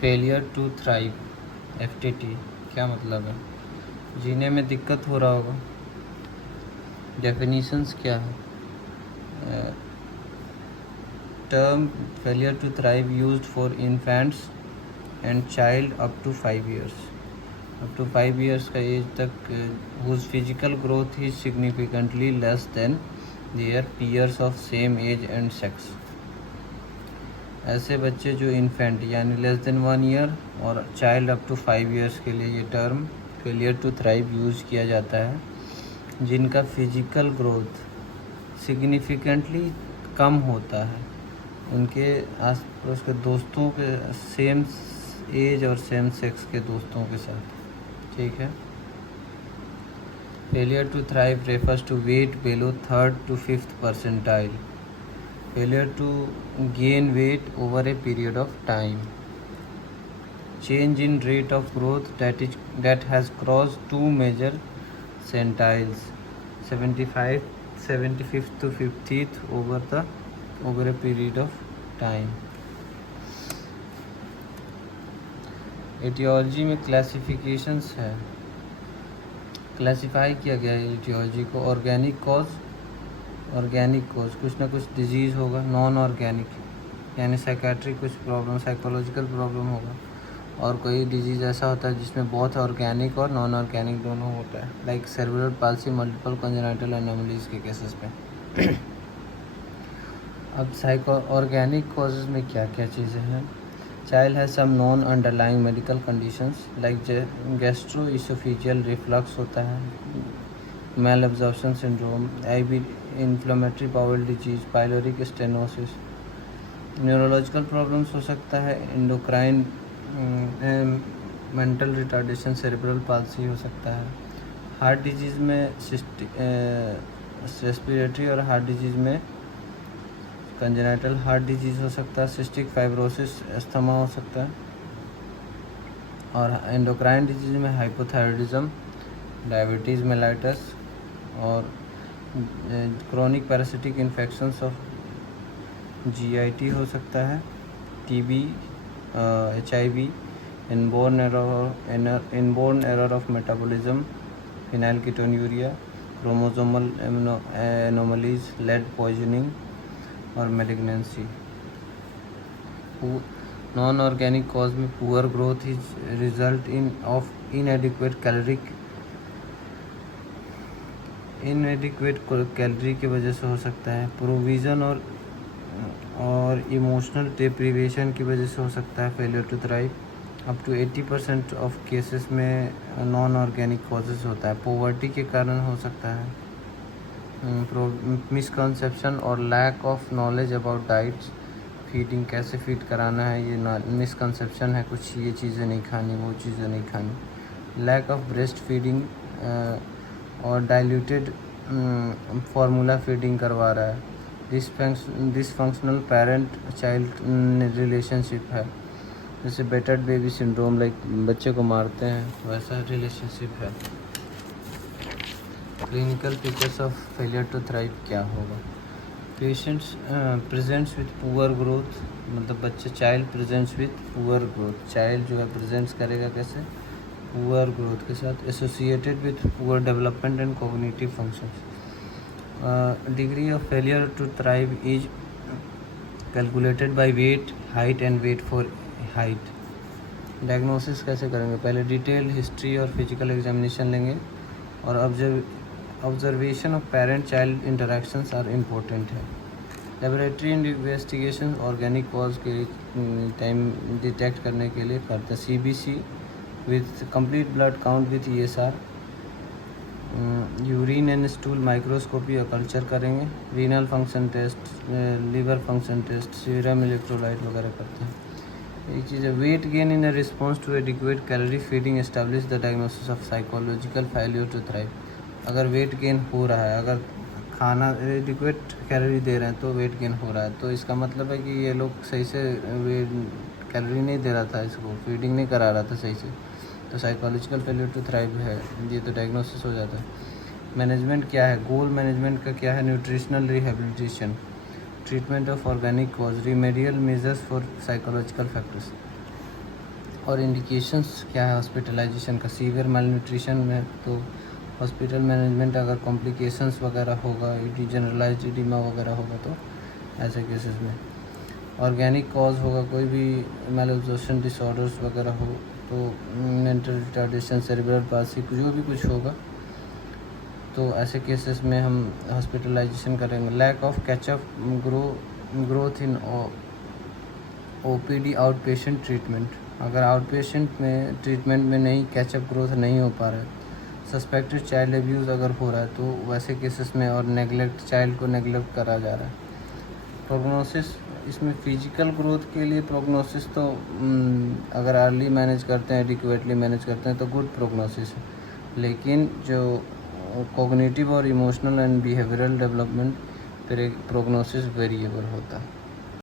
Failure to thrive, FTT क्या मतलब है? जीने में दिक्कत हो रहा होगा। डेफिनीशंस क्या है? Term failure to thrive used for infants and child up to 5 years, up to 5 years का एज तक whose physical growth is significantly less than their peers of same age and sex। ऐसे बच्चे जो infant यानी less than 1 year और child up to 5 years के लिए ये term failure to thrive use किया जाता है, जिनका फिजिकल ग्रोथ सिग्निफिकेंटली कम होता है उनके आस पास के दोस्तों के सेम एज और सेम सेक्स के दोस्तों के साथ। ठीक है। Failure to thrive refers to weight below 3rd to 5th percentile, failure to gain weight over a period of time, change in rate of growth that has crossed two major centiles, 75th to 50th over a period of time। Aetiology में classifications है, classify किया गया है aetiology को। Organic cause कुछ ना कुछ disease होगा, नॉन ऑर्गेनिक यानी साइकेट्रिक कुछ प्रॉब्लम, साइकोलॉजिकल प्रॉब्लम होगा, और कोई डिजीज़ ऐसा होता है जिसमें बहुत ऑर्गेनिक और नॉन ऑर्गेनिक दोनों होता है, like cerebral palsy, multiple congenital anomalies के केसेस पे। अब ऑर्गेनिक कॉजेज में क्या क्या चीज़ें हैं? Child has some non underlying medical conditions like gastroesophageal reflux होता है, malabsorption syndrome, IB inflammatory bowel disease, pyloric stenosis. Neurological problems हो सकता है, endocrine, mental retardation, cerebral palsy हो सकता है। हार्ट डिजीज़ में रेस्पिरेटरी और हार्ट डिजीज़ में कंजेनाइटल हार्ट डिजीज़ हो सकता है, सिस्टिक फाइब्रोसिस, एस्थमा हो सकता है, और एंडोक्राइन डिजीज़ में हाइपोथायरॉयडिज्म, डायबिटीज़ मेलाइटस, और chronic parasitic infections of GIT हो सकता है, TB, HIV, inborn error of metabolism, phenylketonuria, chromosomal anomalies, lead poisoning और मेलिग्नेंसी। नॉन ऑर्गेनिक कॉज में poor growth is result of inadequate calorie की वजह से हो सकता है, प्रोविज़न और इमोशनल डिप्रीवेशन की वजह से हो सकता है failure to thrive. Up to 80% of cases में नॉन ऑर्गेनिक कॉजेज होता है, पॉवर्टी के कारण हो सकता है, मिसकंसेप्शन और lack of knowledge about diets, feeding कैसे फीड कराना है ये मिसकंसेप्शन है, कुछ ये चीज़ें नहीं खानी, वो चीज़ें नहीं खानी, लैक ऑफ ब्रेस्ट फीडिंग और डाइल्यूटेड फार्मूला फीडिंग करवा रहा है, डिसफंक्शनल पेरेंट चाइल्ड रिलेशनशिप है, जैसे बेटेड बेबी सिंड्रोम, लाइक बच्चे को मारते हैं वैसा रिलेशनशिप है। Clinical features of failure to thrive क्या होगा? Patients presents with poor growth, मतलब बच्चे child presents with poor growth, child जो है प्रेजेंट्स करेगा कैसे? पुअर ग्रोथ के साथ, associated with poor development and cognitive functions. Degree of failure to thrive is calculated by weight, height and weight for height. Diagnosis कैसे करेंगे? पहले detail history और फिजिकल एग्जामिनेशन लेंगे, और observation of parent child interactions are important है। Laboratory investigation organic cause के time detect करने के लिए करते हैं, CBC with complete blood count with ESR, urine and stool microscopy और कल्चर करेंगे, renal function test, liver function test, serum electrolyte वगैरह करते हैं। एक चीज़ है, weight gain in response to adequate calorie feeding establish the diagnosis of psychological failure to thrive. अगर weight gain हो रहा है, अगर खाना एडिक्वेट कैलोरी दे रहे हैं तो वेट गेन हो रहा है, तो इसका मतलब है कि ये लोग सही से कैलोरी नहीं दे रहा था, इसको फीडिंग नहीं करा रहा था सही से, तो साइकोलॉजिकल फेलियर टू थ्राइव है, ये तो डायग्नोसिस हो जाता है। मैनेजमेंट क्या है? गोल मैनेजमेंट का क्या है? Nutritional rehabilitation, treatment of organic cause, remedial measures for psychological factors. और इंडिकेशंस क्या है हॉस्पिटलाइजेशन का, सीवियर मालन्यूट्रिशन में तो हॉस्पिटल मैनेजमेंट, अगर कॉम्प्लिकेशंस वगैरह होगा, जनरलाइज्ड एडिमा वगैरह होगा तो ऐसे केसेस में। ऑर्गेनिक कॉज होगा, कोई भी मैलएब्जॉर्प्शन डिसऑर्डर्स वगैरह हो तो मेंटल रिटार्डेशन, सेरेब्रल पाल्सी, जो भी कुछ होगा तो ऐसे केसेस में हम हॉस्पिटलाइजेशन करेंगे। Lack of catch up growth in OPD out patient treatment, अगर आउट पेशेंट में ट्रीटमेंट में नहीं कैचअप ग्रोथ नहीं हो पा रहा है, सस्पेक्टेड चाइल्ड अब्यूज़ अगर हो रहा है तो वैसे केसेस में, और नेगलेक्ट, चाइल्ड को नेगलेक्ट करा जा रहा है। प्रोग्नोसिस, इसमें फिजिकल ग्रोथ के लिए प्रोग्नोसिस तो अगर अर्ली मैनेज करते हैं, एडिक्वेटली मैनेज करते हैं तो गुड प्रोग्नोसिस है, लेकिन जो कॉग्निटिव और इमोशनल एंड बिहेवियरल डेवलपमेंट फिर एक प्रोग्नोसिस वेरिएबल होता है।